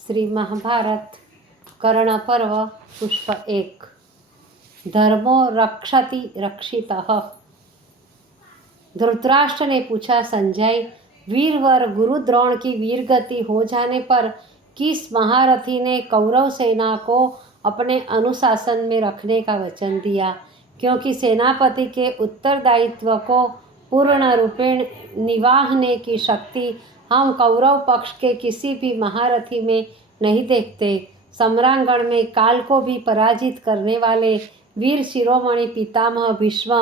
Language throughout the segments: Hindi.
श्री महाभारत कर्ण पर्व पुष्प 1। धर्मो रक्षति रक्षितः। धृतराष्ट्र ने पूछा, संजय, वीरवर गुरु द्रोण की वीरगति हो जाने पर किस महारथी ने कौरव सेना को अपने अनुशासन में रखने का वचन दिया? क्योंकि सेनापति के उत्तरदायित्व को पूर्ण रूपेण निभाने की शक्ति हम कौरव पक्ष के किसी भी महारथी में नहीं देखते। सम्रांगण में काल को भी पराजित करने वाले वीर शिरोमणि पितामह भीष्म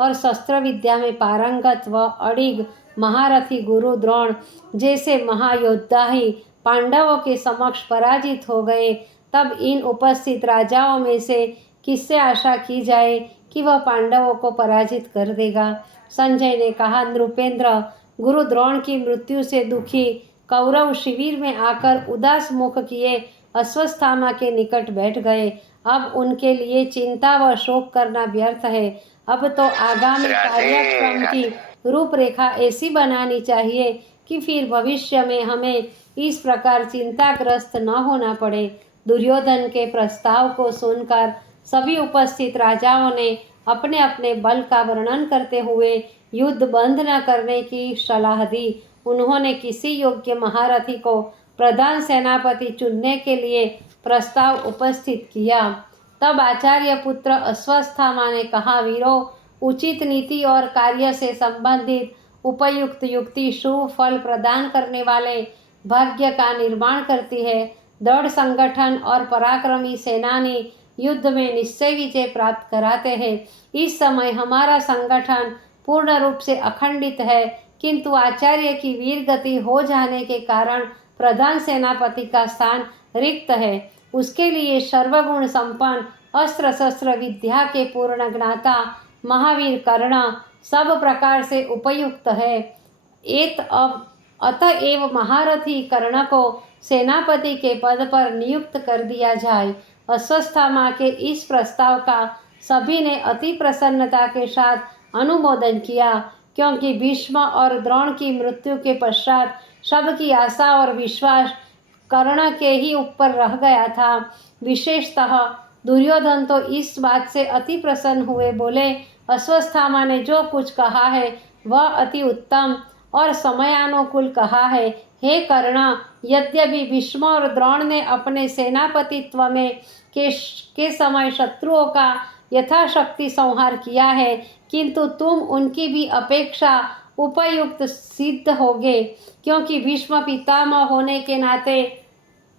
और शस्त्र विद्या में पारंगत व अडिग महारथी गुरु द्रोण जैसे महायोद्धा ही पांडवों के समक्ष पराजित हो गए, तब इन उपस्थित राजाओं में से किससे आशा की जाए कि वह पांडवों को पराजित कर देगा? संजय ने कहा, नृपेंद्र, गुरु द्रोण की मृत्यु से दुखी कौरव शिविर में आकर उदास मुख किए अश्वत्थामा के निकट बैठ गए। अब उनके लिए चिंता व शोक करना व्यर्थ है। अब तो आगामी कार्यक्रम की रूपरेखा ऐसी बनानी चाहिए कि फिर भविष्य में हमें इस प्रकार चिंताग्रस्त न होना पड़े। दुर्योधन के प्रस्ताव को सुनकर सभी उपस्थित राजाओं ने अपने अपने बल का वर्णन करते हुए युद्ध बंद न करने की सलाह दी। उन्होंने किसी योग्य महारथी को प्रधान सेनापति चुनने के लिए प्रस्ताव उपस्थित किया। तब आचार्य पुत्र अश्वत्थामा ने कहा, वीरों, उचित नीति और कार्य से संबंधित उपयुक्त युक्ति शुभ फल प्रदान करने वाले भाग्य का निर्माण करती है। दृढ़ संगठन और पराक्रमी सेनानी युद्ध में निश्चय विजय प्राप्त कराते हैं। इस समय हमारा संगठन पूर्ण रूप से अखंडित है, किंतु आचार्य की वीर गति हो जाने के कारण प्रधान सेनापति का स्थान रिक्त है। उसके लिए सर्वगुण संपन्न अस्त्र शस्त्र विद्या के पूर्ण ज्ञाता महावीर कर्ण सब प्रकार से उपयुक्त है। अतएव महारथी कर्ण को सेनापति के पद पर नियुक्त कर दिया जाए। अश्वत्थामा के इस प्रस्ताव का सभी ने अति प्रसन्नता के साथ अनुमोदन किया, क्योंकि भीष्म और द्रोण की मृत्यु के पश्चात सबकी आशा और विश्वास कर्ण के ही ऊपर रह गया था। विशेषतः दुर्योधन तो इस बात से अति प्रसन्न हुए, बोले, अश्वत्थामा ने जो कुछ कहा है वह अति उत्तम और समयानुकूल कहा है। हे कर्ण, यद्यपि भीष्म और द्रोण ने अपने सेनापतित्व में के समय शत्रुओं का यथाशक्ति संहार किया है, किंतु तुम उनकी भी अपेक्षा उपयुक्त सिद्ध होगे, क्योंकि भीष्म पितामह होने के नाते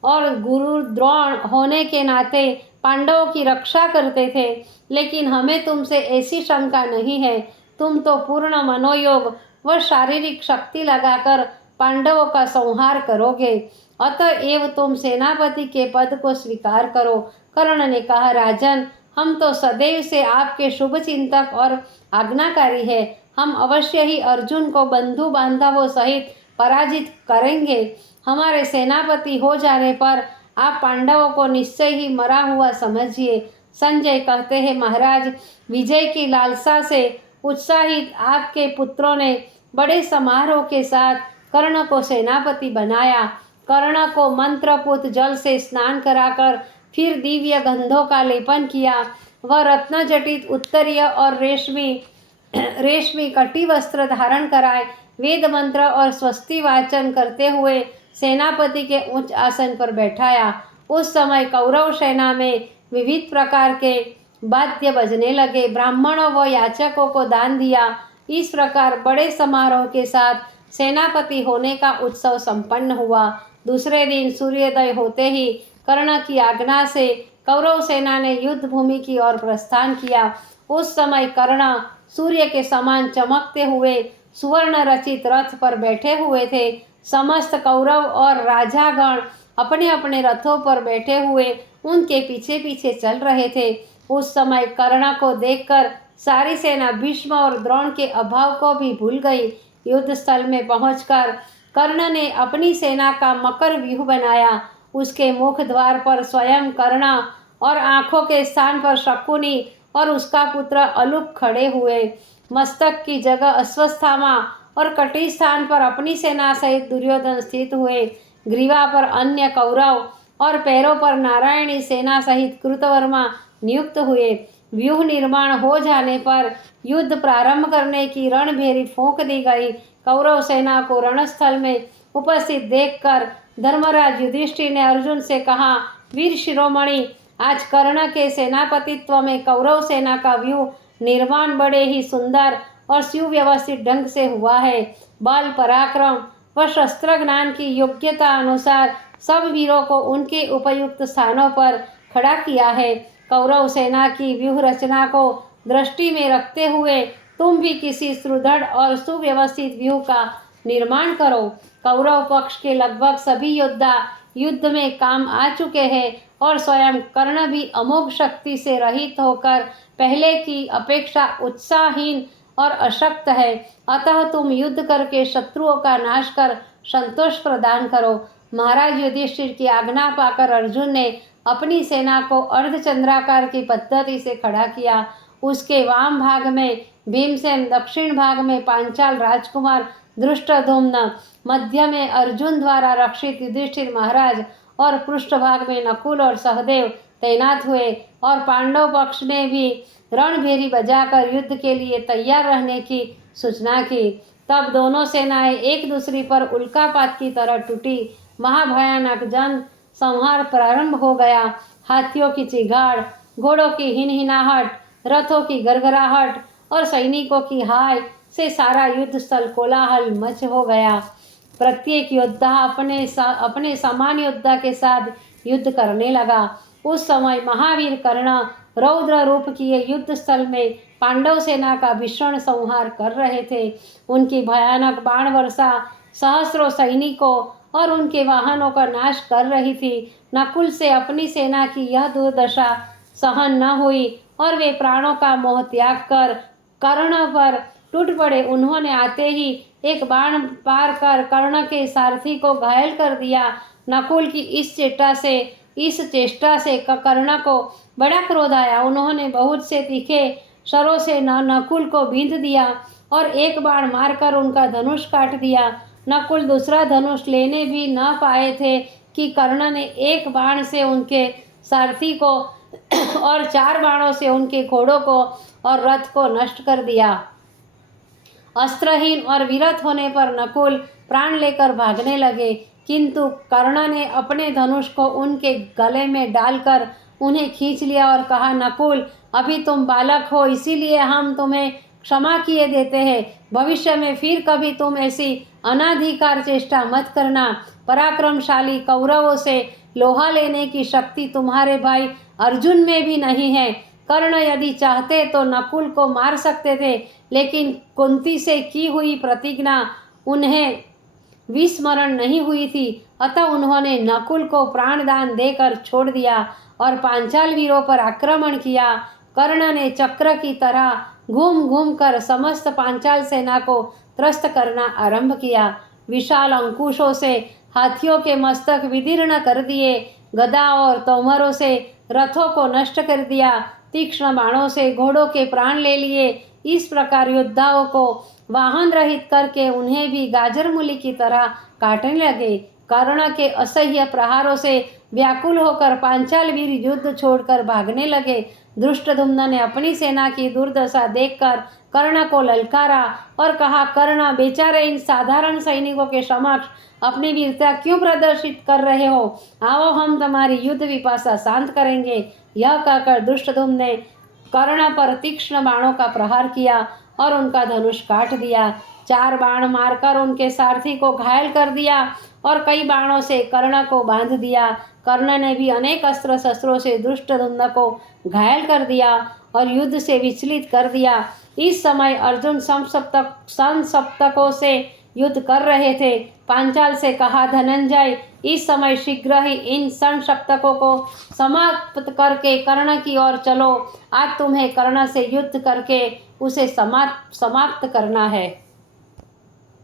और गुरु द्रोण होने के नाते पांडवों की रक्षा करते थे। लेकिन हमें तुमसे ऐसी शंका नहीं है। तुम तो पूर्ण मनोयोग व शारीरिक शक्ति लगाकर पांडवों का संहार करोगे। अतएव तुम सेनापति के पद को स्वीकार करो। कर्ण ने कहा, राजन, हम तो सदैव से आपके शुभ चिंतक और आज्ञाकारी है। हम अवश्य ही अर्जुन को बंधु बांधवों सहित पराजित करेंगे। हमारे सेनापति हो जाने पर आप पांडवों को निश्चय ही मरा हुआ समझिए। संजय कहते हैं, महाराज, विजय की लालसा से उत्साहित आपके पुत्रों ने बड़े समारोह के साथ कर्ण को सेनापति बनाया। कर्ण को मंत्रपूत जल से स्नान कराकर फिर दिव्य गंधों का लेपन किया। वह रत्न जटित उत्तरीय और रेशमी कटी वस्त्र धारण कराए वेद मंत्र और स्वस्ति वाचन करते हुए सेनापति के उच्च आसन पर बैठाया। उस समय कौरव सेना में विविध प्रकार के वाद्य बजने लगे। ब्राह्मणों व याचकों को दान दिया। इस प्रकार बड़े समारोह के साथ सेनापति होने का उत्सव संपन्न हुआ। दूसरे दिन सूर्योदय होते ही कर्ण की आज्ञा से कौरव सेना ने युद्ध भूमि की ओर प्रस्थान किया। उस समय कर्ण सूर्य के समान चमकते हुए सुवर्ण रचित रथ पर बैठे हुए थे। समस्त कौरव और राजागण अपने अपने रथों पर बैठे हुए उनके पीछे पीछे चल रहे थे। उस समय कर्ण को देखकर सारी सेना भीष्म और द्रोण के अभाव को भी भूल गई। युद्ध स्थल में पहुंचकर कर्ण ने अपनी सेना का मकर व्यूह बनाया। उसके मुख द्वार पर स्वयं कर्ण और आंखों के स्थान पर शकुनी और उसका पुत्र अलूप खड़े हुए। मस्तक की जगह अश्वत्थामा और कटी स्थान पर अपनी सेना सहित दुर्योधन स्थित हुए। ग्रीवा पर अन्य कौरव और पैरों पर नारायणी सेना सहित कृतवर्मा नियुक्त हुए। व्यूह निर्माण हो जाने पर युद्ध प्रारंभ करने की रणभेरी फूंक दी गई। कौरव सेना को रणस्थल में उपस्थित देखकर धर्मराज युधिष्ठिर ने अर्जुन से कहा, वीर शिरोमणि, आज कर्ण के सेनापतित्व में कौरव सेना का व्यूह निर्माण बड़े ही सुंदर और सुव्यवस्थित ढंग से हुआ है। बल पराक्रम व शस्त्र ज्ञान की योग्यता अनुसार सब वीरों को उनके उपयुक्त स्थानों पर खड़ा किया है। कौरव सेना की व्यूह रचना को दृष्टि में रखते हुए तुम भी किसी सुदृढ़ और सुव्यवस्थित व्यूह का निर्माण करो। कौरव पक्ष के लगभग सभी योद्धा युद्ध में काम आ चुके हैं और स्वयं कर्ण भी अमोघ शक्ति से रहित होकर पहले की अपेक्षा उत्साहहीन और अशक्त है। अतः तुम युद्ध करके शत्रुओं का नाश कर संतोष प्रदान करो। महाराज युधिष्ठिर की आज्ञा पाकर अर्जुन ने अपनी सेना को अर्धचंद्राकार की पद्धति से खड़ा किया। उसके वाम भाग में भीमसेन, दक्षिण भाग में पांचाल राजकुमार धृष्टद्युम्न, मध्य में अर्जुन द्वारा रक्षित युधिष्ठिर महाराज और पृष्ठभाग में नकुल और सहदेव तैनात हुए और पांडव पक्ष ने भी रणभेरी बजाकर युद्ध के लिए तैयार रहने की सूचना की। तब दोनों सेनाएं एक दूसरी पर उल्कापात की तरह टूटी। महाभयानक जन संहार प्रारंभ हो गया। हाथियों की चिघाड़, घोड़ों की हिनहिनाहट, रथों की गरगराहट और सैनिकों की हाय से सारा युद्ध स्थल कोलाहल मच हो गया। प्रत्येक योद्धा अपने समान योद्धा के साथ युद्ध करने लगा। उस समय महावीर कर्ण रौद्र रूप किए युद्ध स्थल में पांडव सेना का भीषण संहार कर रहे थे। उनकी भयानक बाण वर्षा सहस्रों सैनिकों और उनके वाहनों का नाश कर रही थी। नकुल से अपनी सेना की यह दुर्दशा सहन न हुई और वे प्राणों का मोह त्याग कर कर्ण पर टूट पड़े। उन्होंने आते ही एक बाण पार कर कर्ण के सारथी को घायल कर दिया। नकुल की इस चेष्टा से कर्ण को बड़ा क्रोध आया। उन्होंने बहुत से तीखे शरों से नकुल को बींध दिया और एक बाण मारकर उनका धनुष काट दिया। नकुल दूसरा धनुष लेने भी न पाए थे कि कर्ण ने एक बाण से उनके सारथी को और 4 बाणों से उनके घोड़ों को और रथ को नष्ट कर दिया। अस्त्रहीन और विरत होने पर नकुल प्राण लेकर भागने लगे, किंतु कर्ण ने अपने धनुष को उनके गले में डालकर उन्हें खींच लिया और कहा, नकुल, अभी तुम बालक हो, इसीलिए हम तुम्हें क्षमा किए देते हैं। भविष्य में फिर कभी तुम ऐसी अनाधिकार चेष्टा मत करना। पराक्रमशाली कौरवों से लोहा लेने की शक्ति तुम्हारे भाई अर्जुन में भी नहीं है। कर्ण यदि चाहते तो नकुल को मार सकते थे, लेकिन कुंती से की हुई प्रतिज्ञा उन्हें विस्मरण नहीं हुई थी। अतः उन्होंने नकुल को प्राणदान देकर छोड़ दिया और पांचाल वीरों पर आक्रमण किया। कर्ण ने चक्र की तरह घूम घूम कर समस्त पांचाल सेना को त्रस्त करना आरंभ किया। विशाल अंकुशों से हाथियों के मस्तक विदीर्ण कर दिए, गदा और तोमरों से रथों को नष्ट कर दिया, तीक्ष्ण बाणों से घोड़ों के प्राण ले लिए। इस प्रकार योद्धाओं को वाहन रहित करके उन्हें भी गाजर मूली की तरह काटने लगे। कर्ण के असह्य प्रहारों से व्याकुल होकर पांचाल वीर युद्ध छोड़कर भागने लगे। धृष्टद्युम्न ने अपनी सेना की दुर्दशा देखकर कर्ण को ललकारा और कहा, कर्ण, बेचारे इन साधारण सैनिकों के समक्ष अपनी वीरता क्यों प्रदर्शित कर रहे हो? आओ, हम तुम्हारी युद्ध विपाशा शांत करेंगे। यह कहकर धृष्टद्युम्न ने कर्ण पर तीक्ष्ण बाणों का प्रहार किया और उनका धनुष काट दिया। 4 बाण मारकर उनके सारथी को घायल कर दिया और कई बाणों से कर्ण को बांध दिया। कर्ण ने भी अनेक अस्त्र शस्त्रों से धृष्टद्युम्न को घायल कर दिया और युद्ध से विचलित कर दिया। इस समय अर्जुन समसप्तकों से युद्ध कर रहे थे। पांचाल से कहा, धनंजय, इस समय शीघ्र ही इन संसप्तकों को समाप्त करके कर्ण की ओर चलो। आज तुम्हें कर्ण से युद्ध करके उसे समाप्त करना है।